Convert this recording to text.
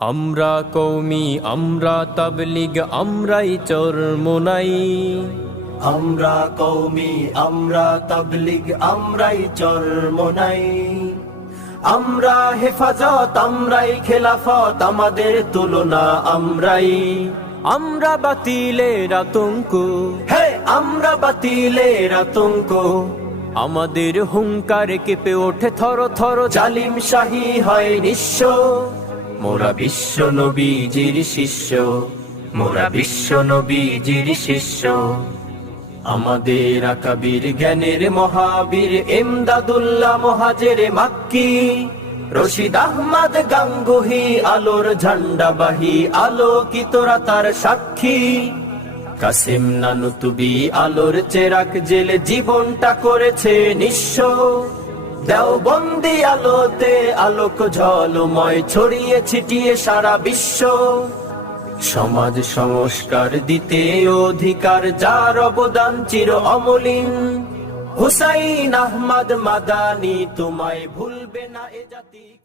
আমরা কওমি, আমরা তাবলিগ, আমরাই চরমোনাই। আমরা কওমি, আমরা তাবলিগ, আমরাই চরমোনাই। আমরা হেফাজত, আমরাই খেলাফত, আমাদের তুলনা আমরাই। আমরা বাতিলের আতঙ্ক, হে আমরা বাতিলের আতঙ্ক। আমাদের হুঙ্কারে কেঁপে ওঠে থর থর জালিম শাহী হয় নিঃস্ব। মোরা বিশ্ব নবীজির শিষ্য, মোরা বিশ্ব নবীজির শিষ্য। আমাদের আকাবির জ্ঞানের মহাবীর এমদাদুল্লাহ মুহাজির মাক্কি, রশিদ আহমদ গাঙ্গুহি আলোর ঝান্ডাবাহী, আলোকিতরা তার সাক্ষী। কাসিম নানুতুবি আলোর চেরাক জেলে জীবনটা করেছে নিঃস্ব। দেওবন্দি আলোতে আলোক ঝলময় ছড়িয়ে ছিটিয়ে সারা বিশ্ব। সমাজ সংস্কার দিতে অধিকার যার অবদান চির অমলিন, হুসাইন আহমদ মাদানি তোমায় ভুলবে না এ জাতি।